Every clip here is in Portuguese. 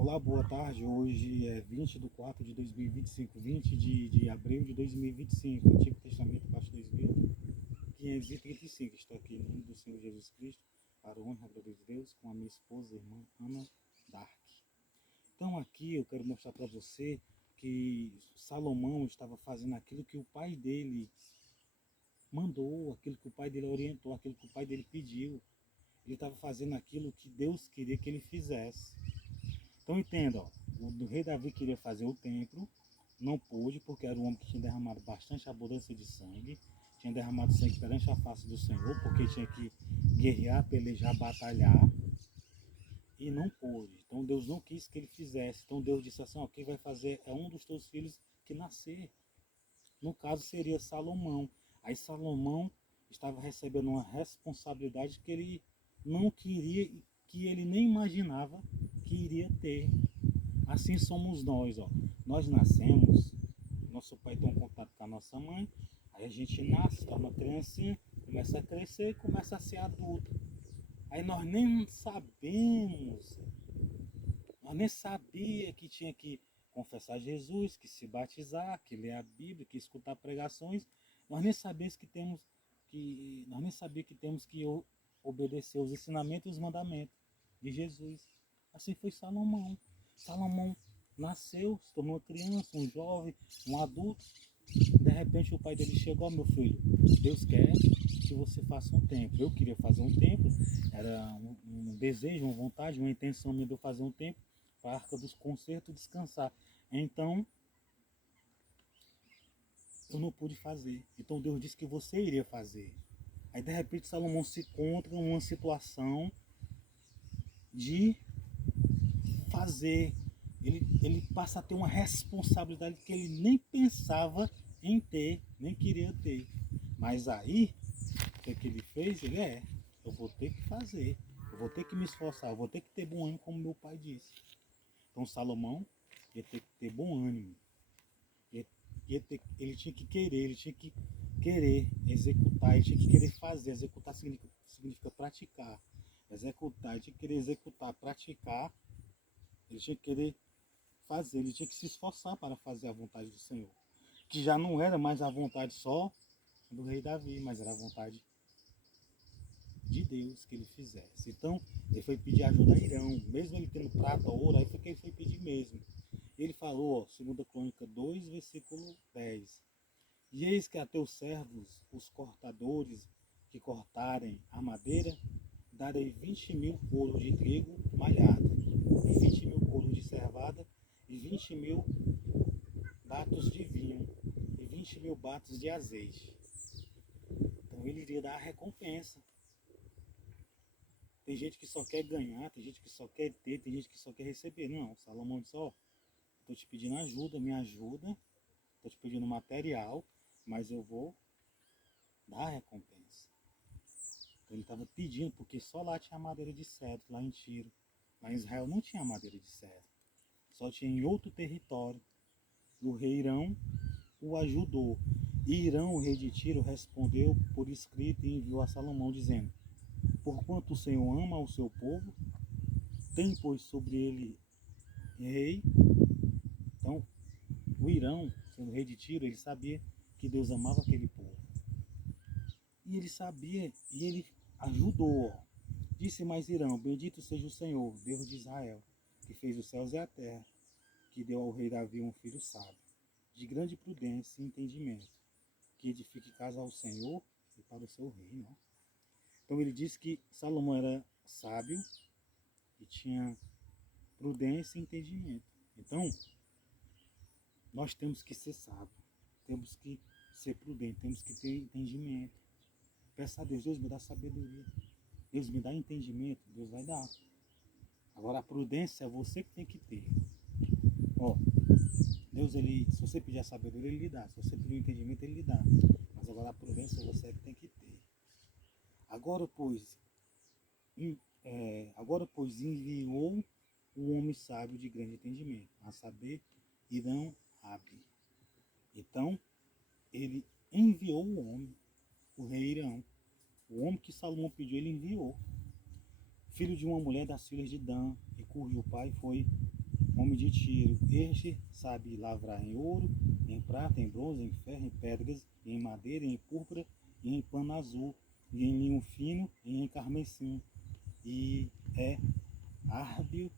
Olá, boa tarde. Hoje é 20 de 4 de 2025, 20 de abril de 2025, Antigo Testamento, parte 2535. Estou aqui em nome do Senhor Jesus Cristo, para a honra e glória de Deus, com a minha esposa, irmã Ana Dark. Então aqui eu quero mostrar para você que Salomão estava fazendo aquilo que o pai dele mandou, aquilo que o pai dele orientou, aquilo que o pai dele pediu. Ele estava fazendo aquilo que Deus queria que ele fizesse. Então entenda, ó, o rei Davi queria fazer o templo, não pôde, porque era um homem que tinha derramado bastante abundância de sangue, tinha derramado sangue perante a face do Senhor, porque tinha que guerrear, pelejar, batalhar, e não pôde. Então Deus não quis que ele fizesse. Então Deus disse assim, ó, quem vai fazer é um dos teus filhos que nascer. No caso seria Salomão. Aí Salomão estava recebendo uma responsabilidade que ele não queria, que ele nem imaginava que iria ter. Assim somos nós, ó. Nós nascemos, nosso pai tem um contato com a nossa mãe, aí a gente nasce, torna criancinha, começa a crescer e começa a ser adulto. Aí nós nem sabia que tinha que confessar Jesus, que se batizar, que ler a Bíblia, que escutar pregações. Nós nem sabia que temos que obedecer os ensinamentos e os mandamentos de Jesus. Assim foi Salomão. Salomão nasceu, se tornou uma criança, um jovem, um adulto. De repente o pai dele chegou, ó, meu filho, Deus quer que você faça um templo. Eu queria fazer um templo, era um desejo, uma vontade, uma intenção minha de eu fazer um templo para a Arca dos Concertos descansar. Então, eu não pude fazer. Então Deus disse que você iria fazer. Aí de repente Salomão se encontra em uma situação de fazer. Ele passa a ter uma responsabilidade que ele nem pensava em ter, nem queria ter. Mas aí, o que ele fez? Eu vou ter que fazer, eu vou ter que me esforçar, eu vou ter que ter bom ânimo, como meu pai disse. Então Salomão ia ter que ter bom ânimo. Ele tinha que querer executar, ele tinha que querer fazer. Executar significa praticar. Executar, ele tinha que querer executar, praticar. Ele tinha que querer fazer, ele tinha que se esforçar para fazer a vontade do Senhor. Que já não era mais a vontade só do rei Davi, mas era a vontade de Deus que ele fizesse. Então, ele foi pedir ajuda a Irão, mesmo ele tendo prata, ouro, aí foi que ele foi pedir mesmo. Ele falou, ó, 2 Crônica 2, versículo 10. E eis que a teus servos, os cortadores, que cortarem a madeira, darei 20.000 coros de trigo malhado, e 20.000 coros de cevada, e 20.000 batos de vinho, e 20.000 batos de azeite. Então ele iria dar a recompensa. Tem gente que só quer ganhar, tem gente que só quer ter, tem gente que só quer receber. Não, Salomão disse, ó, estou te pedindo ajuda, me ajuda, estou te pedindo material, mas eu vou dar a recompensa. Então ele estava pedindo, porque só lá tinha madeira de cedro, lá em Tiro. Lá em Israel não tinha madeira de cedro, só tinha em outro território. O rei Irão o ajudou. E Irão, o rei de Tiro, respondeu por escrito e enviou a Salomão, dizendo, porquanto o Senhor ama o seu povo, tem, pois, sobre ele rei. Então, o Irão, sendo rei de Tiro, ele sabia que Deus amava aquele povo. E ele sabia, e ele ajudou. Disse mais Irão, bendito seja o Senhor, Deus de Israel, que fez os céus e a terra, que deu ao rei Davi um filho sábio, de grande prudência e entendimento, que edifique casa ao Senhor e para o seu reino. Então ele disse que Salomão era sábio e tinha prudência e entendimento. Então, nós temos que ser sábios, temos que ser prudentes, temos que ter entendimento. Peça a Deus, Deus me dá sabedoria, Deus me dá entendimento, Deus vai dar. Agora a prudência é você que tem que ter. Ó, Deus, se você pedir a sabedoria, Ele lhe dá. Se você pedir o entendimento, Ele lhe dá. Mas agora a prudência você é que tem que ter. Agora, pois, enviou um homem sábio de grande entendimento, a saber, Irão Abi. Então, ele enviou o homem, o rei Irão. O homem que Salomão pediu, ele enviou. Filho de uma mulher das filhas de Dan, e cujo pai foi Homem de tiro, este sabe lavrar em ouro, em prata, em bronze, em ferro, em pedras, em madeira, em púrpura, e em pano azul, e em linho fino, e em carmesim. E é hábil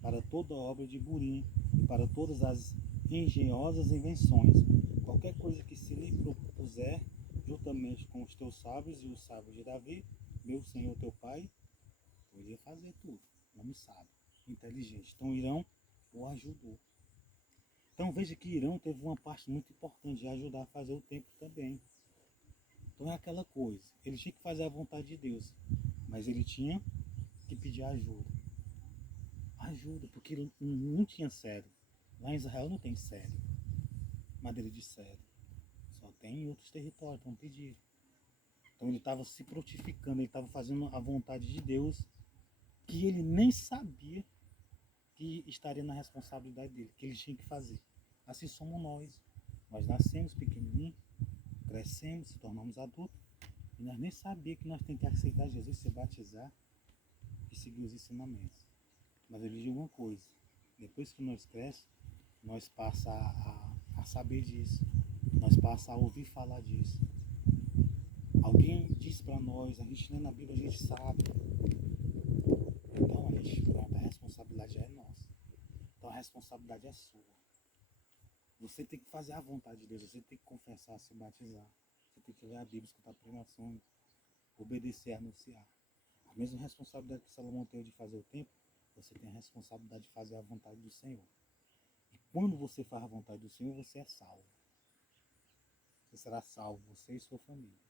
para toda obra de burim, e para todas as engenhosas invenções. Qualquer coisa que se lhe propuser, juntamente com os teus sábios e os sábios de Davi, meu Senhor teu Pai, poderia fazer tudo. Homem sábio, inteligente. Então Irão o ajudou. Então veja que Irão teve uma parte muito importante de ajudar a fazer o templo também. Então é aquela coisa, ele tinha que fazer a vontade de Deus, mas ele tinha que pedir ajuda. Ajuda, porque ele não tinha cedro. Lá em Israel não tem cedro, madeira de cedro. Só tem em outros territórios, então pediram. Então ele estava se frutificando, ele estava fazendo a vontade de Deus, que ele nem sabia que estaria na responsabilidade dele, que ele tinha que fazer. Assim somos nós. Nós nascemos pequenininhos, crescemos, se tornamos adultos, e nós nem sabíamos que nós temos que aceitar Jesus, se batizar e seguir os ensinamentos. Mas eu lhe digo uma coisa, depois que nós crescemos, nós passamos a saber disso, nós passamos a ouvir falar disso. Alguém diz para nós, a gente lê na Bíblia, a gente sabe. Então a gente, pronto, a responsabilidade é nossa. Então a responsabilidade é sua. Você tem que fazer a vontade de Deus, você tem que confessar, se batizar. Você tem que ler a Bíblia, escutar pregações, obedecer, anunciar. A mesma responsabilidade que Salomão teve de fazer o templo, você tem a responsabilidade de fazer a vontade do Senhor. E quando você faz a vontade do Senhor, você é salvo. Você será salvo, você e sua família.